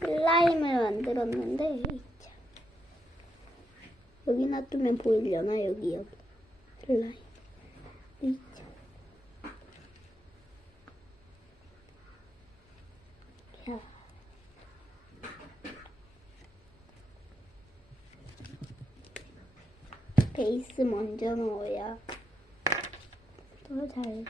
슬라임을 만들었는데 자, 여기 놔두면 보이려나 여기 여기 슬라임 있죠. 자. 베이스 먼저 넣어야 더 잘.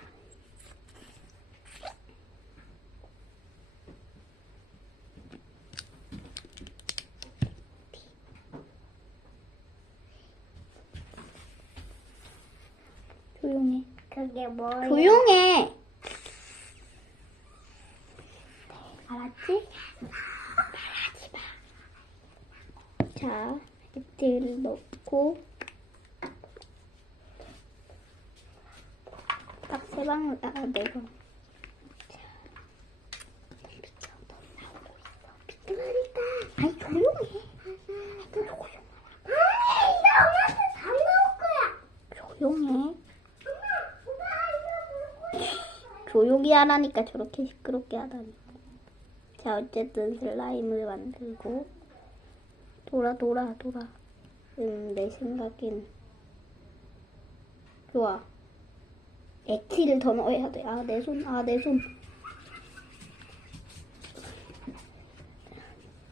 조용해. 그게 뭐야? 조용해. 알았지? 말하지 마. 자, 이때를 넣고 딱 세 방울 아, 네 방. 자, 비켜, 너 나오고 있어. 그러니까. 아니 조용해. 아이, 나 엄마한테 잘 나올 거야. 조용해. 엄마, 엄마 이거 물 거야. 조용히 하라니까 저렇게 시끄럽게 하다니. 자, 어쨌든 슬라임을 만들고 돌아 돌아 돌아. 음, 내 생각엔 좋아. 액티를 더 넣어야 돼. 아, 내 손, 아, 내 손.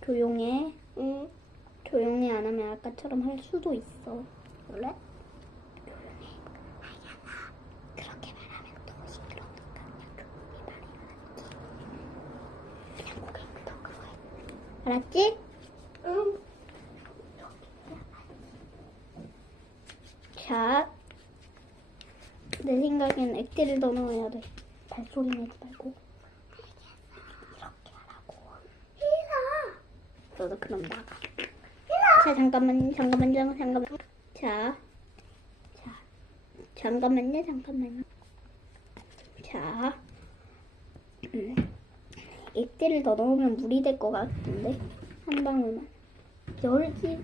조용해. 응. 조용히 안 하면 아까처럼 할 수도 있어. 그래? 조용해. 알잖아. 그렇게 말하면 더 시끄러우니까 그냥 조용히 말해. 알았지? 그냥 고개 끄덕끄덕 해. 알았지? 응. 자, 내 생각엔 액체를 더 넣어야 돼. 발소리 내지 말고. 이렇게 하라고. 희라. 너도 그럼 나가. 자, 잠깐만, 잠깐만, 잠깐만, 잠깐만. 자, 자, 잠깐만요, 잠깐만요. 자, 음, 액체를 더 넣으면 물이 될 것 같은데 한 방울만 열지.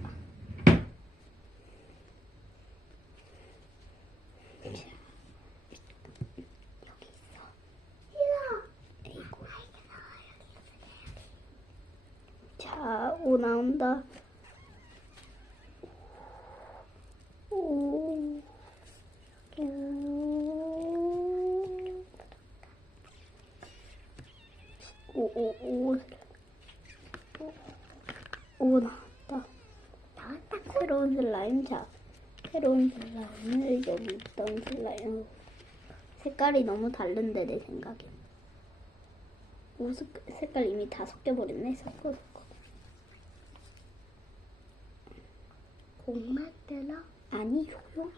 자, 오 나온다. 오. 오, 오, 오. 오, 나왔다. 나왔다. 새로운 슬라임. 자, 새로운 슬라임을 여기 있던 슬라임. 색깔이 너무 다른데, 내 생각에. 오, 색- 색깔 이미 다 섞여버렸네. 섞어, 섞어. 엄마 들어. 아니, 조용.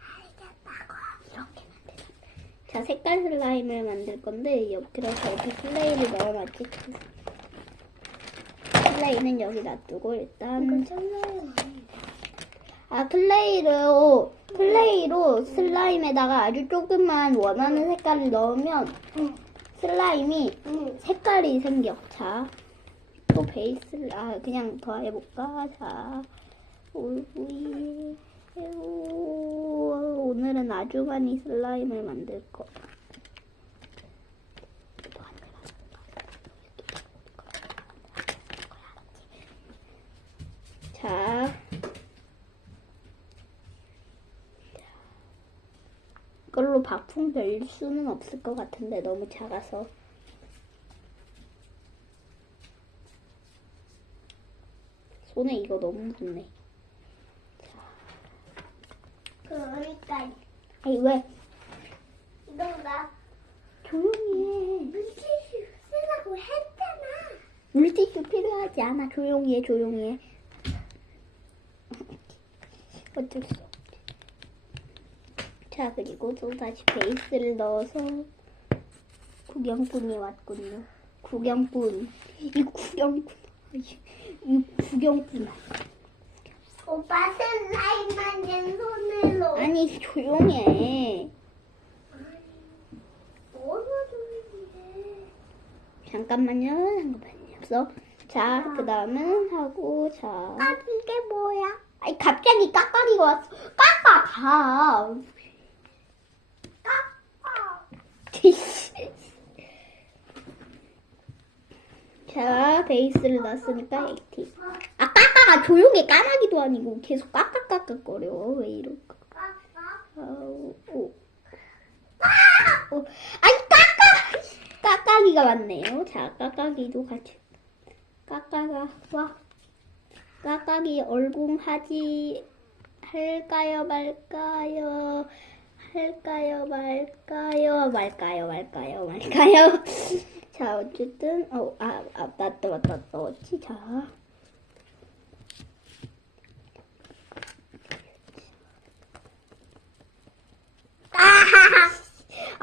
알겠다고. 이렇게 만들어. 자, 색깔 슬라임을 만들 건데, 옆, 그래서 여기 클레이를 넣어놨지. 클레이는 여기 놔두고, 일단. 아, 클레이로, 클레이로 슬라임에다가 아주 조금만 원하는 색깔을 넣으면 응. 슬라임이 응. 색깔이 생겨. 자, 또 베이스를, 아, 그냥 더 해볼까? 자, 오이, 오, 오늘은 아주 많이 슬라임을 만들 거. 자, 이걸로 박풍 별 수는 없을 것 같은데 너무 작아서. 손에 이거 너무 묻네. 그러니까 아니 왜? 나 조용히 해. 물티슈 쓰라고 했잖아. 물티슈 필요하지 않아. 조용히 해, 조용히 해. 어쩔 수 없지. 자, 그리고 또 다시 베이스를 넣어서 구경꾼이 왔군요. 구경꾼. 이 구경꾼. 이, 이 구경꾼. 오빠 슬라임 만든 손으로. 아니, 조용히 해. 뭐여주는데 잠깐만요, 잠깐만요. 자, 그 다음은 하고, 자. 아 이게 뭐야? 아니, 갑자기 까까리가 왔어. 까까, 다. 까까. 자, 베이스를 넣었으니까 액티. 아, 까까가 조용히 까마귀도 아니고 계속 까까까까 거려. 왜 이럴까? 오. 오. 아니, 까까! 까까기가 왔네요. 자, 까까기도 같이. 까까가, 와. 까까기 얼공하지, 할까요, 말까요? 할까요, 말까요? 말까요, 말까요, 말까요? 자, 어쨌든, 어, 아, 아, 맞다, 맞다, 넣었지, 자.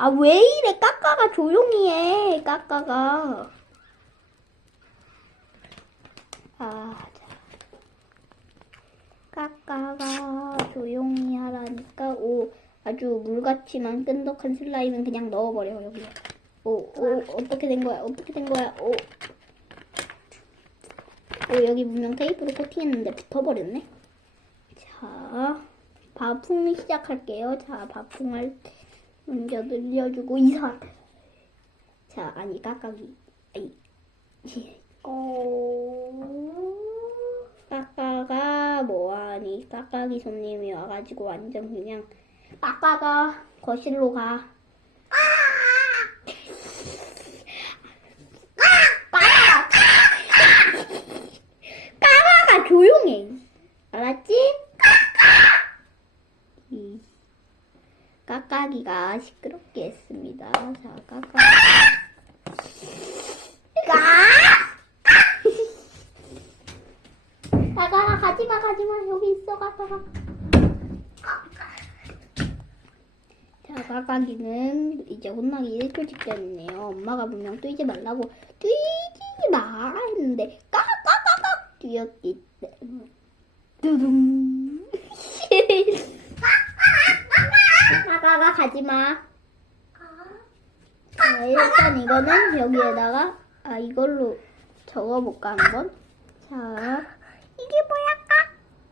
아, 왜 이래? 까까가 조용히 해, 까까가. 아, 자. 까까가 조용히 하라니까, 오, 아주 물같지만 끈덕한 슬라임은 그냥 넣어버려, 여기. 오, 오, 어떻게 된 거야? 어떻게 된 거야? 오. 오, 여기 분명 테이프로 코팅했는데 붙어버렸네. 자, 바풍 시작할게요. 자, 바풍을 먼저 늘려주고 이상. 자, 아니 까까기. 아이. 어... 까까가 뭐하니? 까까기 손님이 와가지고 완전 그냥 까까가 거실로 가. 까까가 조용해. 알았지? 이 까까기가 시끄럽게 했습니다. 자, 까까. 까까가 가지마, 가지마. 여기 있어, 까까가. 자, 까까기는 이제 혼나기 1초 직전이네요. 엄마가 분명 뛰지 말라고 뛰지 마 했는데 까까까까 뛰었기 때문에 두둥 까까가 가지마. 자, 일단 이거는 여기에다가 아 이걸로 적어볼까 한번? 자 이게 뭐야?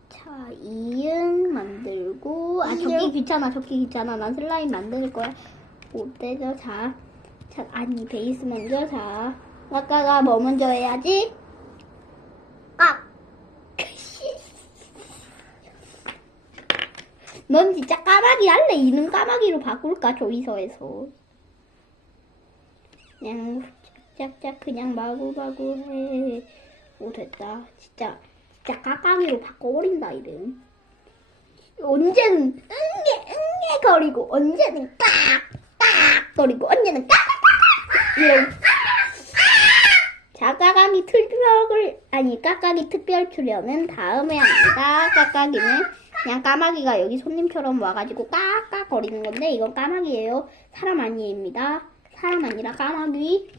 자, 이응 만들고 아 적기 귀찮아 적기 귀찮아. 난 슬라임 만들 거야. 못 되죠 자, 자 아니 베이스 먼저 자. 아까가 뭐 먼저 해야지 아, 넌 진짜 까마귀 할래? 이름 까마귀로 바꿀까 조이서에서? 그냥 짝짝 그냥 마구마구 해 오 됐다. 진짜 진짜 까까귀로 바꿔버린다 이름. 언제는 응게 응게 거리고 언제는 깍깍 거리고 언제는 까까까까 이런. 특별을 아니 까까기 특별 출연은 다음에 합니다. 까까기는 그냥 까마귀가 여기 손님처럼 와가지고 까까 거리는 건데 이건 까마귀예요. 사람 아니입니다. 사람 아니라 까마귀.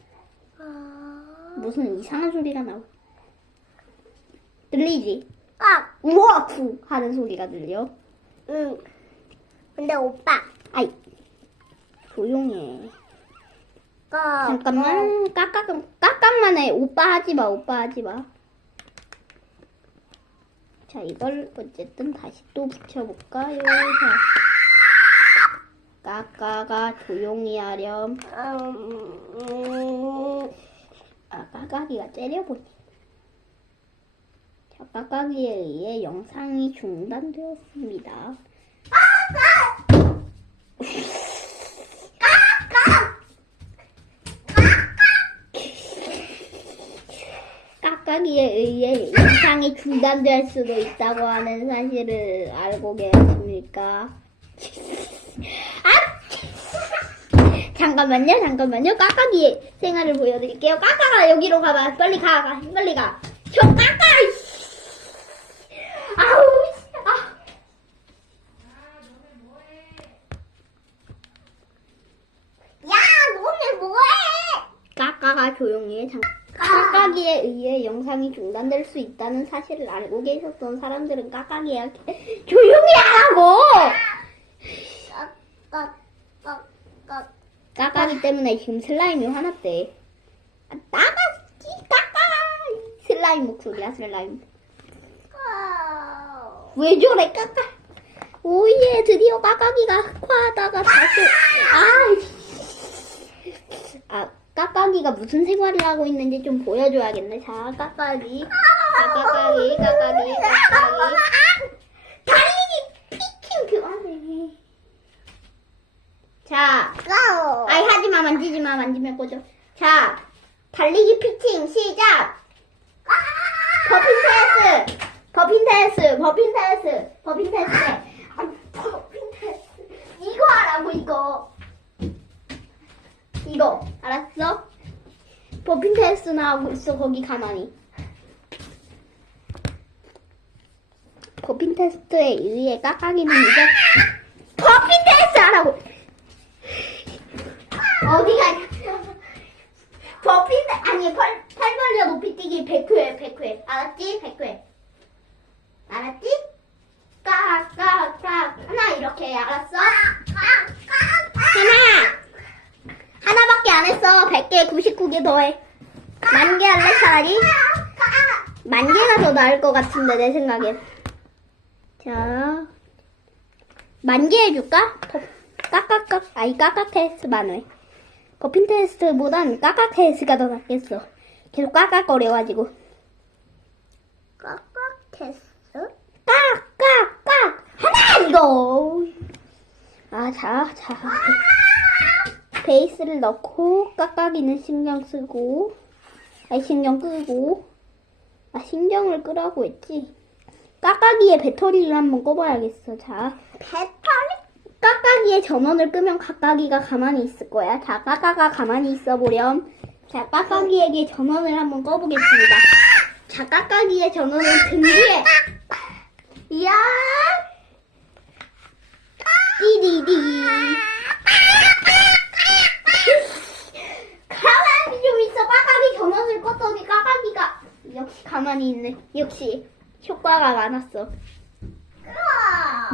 아, 무슨 이상한 소리가 나오. 들리지? 아, 우와! 쿵 하는 소리가 들려. 응. 근데 오빠, 아이. 조용히 해. 까, 잠깐만. 까깍 까깍만 해 오빠 하지 마 오빠 하지 마. 자 이걸 어쨌든 다시 또 붙여볼까요? 자, 까까가 조용히 하렴. 음, 아 까까기가 째려보니. 자 까까기에 의해 영상이 중단되었습니다. 깍깍이에 의해 영상이 중단될 수도 있다고 하는 사실을 알고 계십니까? 아! 잠깐만요, 잠깐만요. 깍깍이의 생활을 보여드릴게요. 까까가 여기로 가봐. 빨리 가, 가 빨리 가. 저 까까! 아우, 씨, 아. 야, 너네 뭐해? 까까가 조용히 해. 잠... 까까기에 의해 영상이 중단될 수 있다는 사실을 알고 계셨던 사람들은 까까기한테 조용히 하라고! 까, 까, 까, 까까기 때문에 지금 슬라임이 화났대. 아, 나가지 까까! 슬라임 목소리야 슬라임. 까. 왜 저래 까까? 오예 드디어 까까기가 화하다가 다시 아, 아 까까기가 무슨 생활을 하고 있는지 좀 보여줘야겠네. 자, 까까기. 자, 까까기, 까까기, 까까기. 달리기 피킹 그만해. 자, 고! 아이 하지 마, 만지지 마, 만지면 꺼져. 자, 달리기 피팅 시작. 버핀 테스, 버핀 테스, 버핀 테스, 버핀 테스. 아, 버핀 테스. 이거 하라고 이거. 이거 알았어? 버핀 테스트나 하고 있어 거기 가만히. 버핀 테스트에 의해 깎아기는 이제 버핀 테스트 하라고. 어디가 버핀 테 아니 팔, 팔 벌려 높이 뛰기 100회 100회 알았지? 100회 알았지? 까까까 하나 이렇게 해, 알았어? 하나 하나밖에 안 했어. 100개 99개 더해. 만 개 할래 차라리? 만 개가 더 나을 것 같은데 내 생각엔. 자. 만 개 해줄까? 더- 까까까 아이 까까 테스트만 해 버핀 테스트보단 까까 테스트가 더 낫겠어. 계속 까까거려가지고. 깍깍 테스트? 깍깍깍 하나 이거! 아 자 자 베이스를 넣고 깍깍이는 신경 쓰고 아니 신경 끄고 아 신경을 끄라고 했지. 깍깍이의 배터리를 한번 꼽아야겠어 자. 배터리? 깍깍이의 전원을 끄면 깍깍이가 가만히 있을 거야. 자 까까가 가만히 있어 보렴. 자 깍깍이에게 전원을 한번 꺼보겠습니다. 자 깍깍이의 전원은 등 위에. 이야! 띠디디 가만히 좀 있어 까까기 전원을 껐더니 까까기가 역시 가만히 있네 역시 효과가 많았어!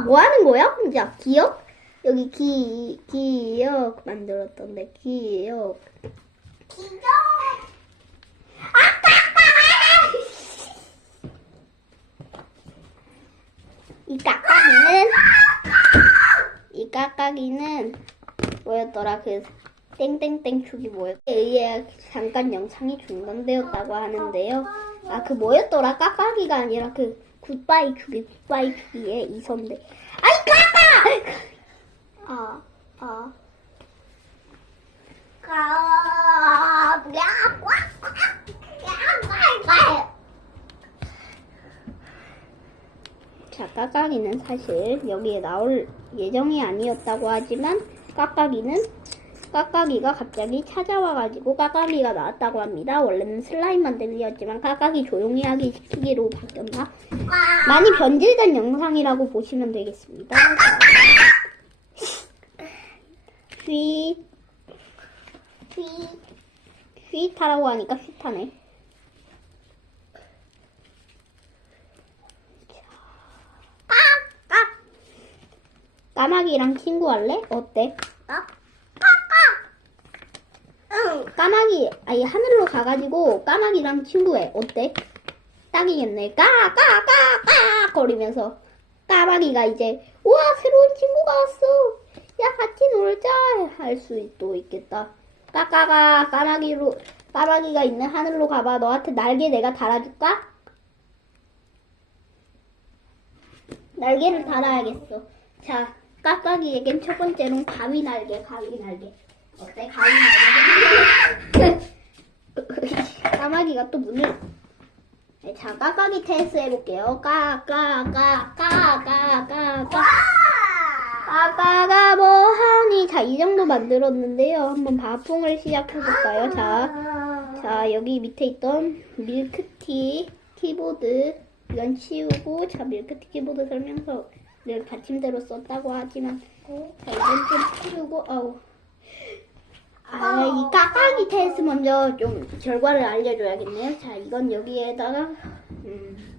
뭐 하는 거야 혼자 기억? 여기 기 기억 만들었던데 기억 기적! 이 까까기는 이 까까기는 뭐였더라 그 땡땡땡 축이 뭐였 의해 잠깐 영상이 중단되었다고 하는데요. 아 그 뭐였더라? 까까기가 아니라 그 굿바이 축이 굿바이 축이에 이선데 아이 까까! 아아. 까, 야, 꽉, 꽉, 야, 꽉, 꽉. 자, 까까기는 사실 여기에 나올 예정이 아니었다고 하지만 까까기는 까까기가 갑자기 찾아와가지고 까까기가 나왔다고 합니다. 원래는 슬라임 만들기였지만 까까기 조용히 하기 시키기로 바뀌었나? 많이 변질된 영상이라고 보시면 되겠습니다. 휘, 휘, 휘타라고 하니까 휘타네. 까마귀랑 친구할래? 어때? 응, 까마귀 아니 하늘로 가가지고 까마귀랑 친구해 어때? 딱이겠네. 까까 까 까 거리면서 까마귀가 이제 우와 새로운 친구가 왔어. 야 같이 놀자. 할 수도 있겠다. 까까가 까마귀로 까마귀가 있는 하늘로 가봐. 너한테 날개 내가 달아줄까? 날개를 달아야겠어. 자 까까기에겐 첫 번째로는 가위 날개 가위 날개 어때? 가위 까마귀가 또 문을. 네, 자 까까기 테스트 해볼게요. 까까까까까까까. 까까가 뭐하니? 자 이 정도 만들었는데요. 한번 바풍을 시작해볼까요? 자, 자 여기 밑에 있던 밀크티 키보드. 이건 치우고 자 밀크티 키보드 설명서를 받침대로 썼다고 하지만 자 이건 좀 치우고 아우 아, 이 까까기 테스트 먼저 좀 결과를 알려줘야겠네요. 자, 이건 여기에다가, 음,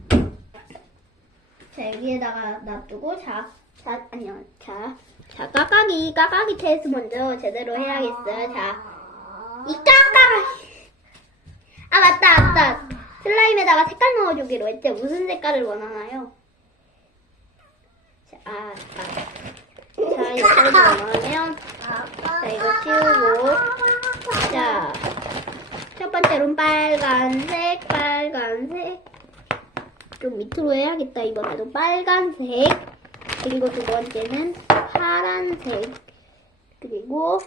자, 여기에다가 놔두고, 자, 자, 아니요, 자, 자, 까까기, 까까기 테스트 먼저 제대로 해야겠어요. 자, 이 까까가, 아, 맞다, 맞다. 슬라임에다가 색깔 넣어주기로 했죠. 무슨 색깔을 원하나요? 자, 아, 아. 자, 이렇게 넣으면, 자, 이거 치우고, 자, 첫 번째로는 빨간색, 빨간색. 좀 밑으로 해야겠다. 이번에도 빨간색. 그리고 두 번째는 파란색. 그리고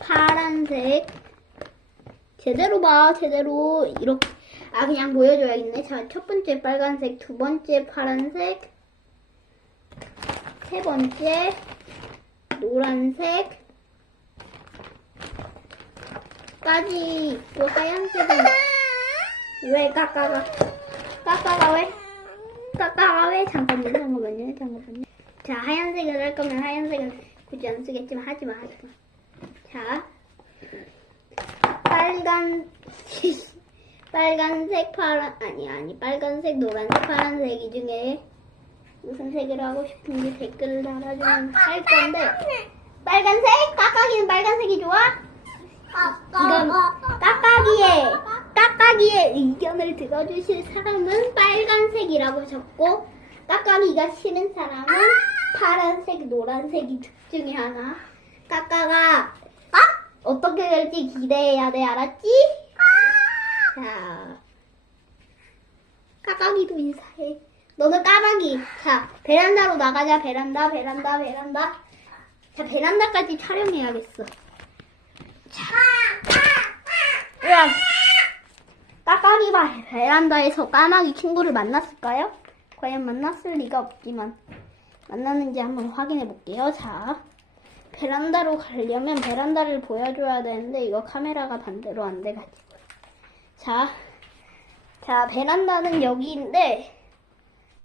파란색. 제대로 봐, 제대로. 이렇게. 아, 그냥 보여줘야겠네. 자, 첫 번째 빨간색, 두 번째 파란색, 세 번째 노란색, 까지 있고 하얀색은 왜 까까가 까까가 왜? 까까가 왜? 잠깐만요 잠깐만요 잠깐만요. 자 하얀색을 할 거면 하얀색은 굳이 안 쓰겠지만 하지마 하지마. 자 빨간 빨간색 파란 아니 아니 빨간색 노란색 파란색 이 중에 무슨 색을 하고 싶은지 댓글을 달아주면 할 건데 빨간색 까까기는 빨간색이 좋아? 이건 까까기의 까까기의 의견을 들어주실 사람은 빨간색이라고 적고 까까기가 싫은 사람은 파란색, 노란색이 둘 중에 하나. 까까가 어떻게 될지 기대해야 돼, 알았지? 자, 까까기도 인사해. 너는 까마귀. 자, 베란다로 나가자. 베란다, 베란다, 베란다. 자, 베란다까지 촬영해야겠어. 야, 까까기가 베란다에서 까마귀 친구를 만났을까요? 과연 만났을 리가 없지만 만났는지 한번 확인해 볼게요. 자, 베란다로 가려면 베란다를 보여줘야 되는데 이거 카메라가 반대로 안 돼가지고. 자, 자 베란다는 여기인데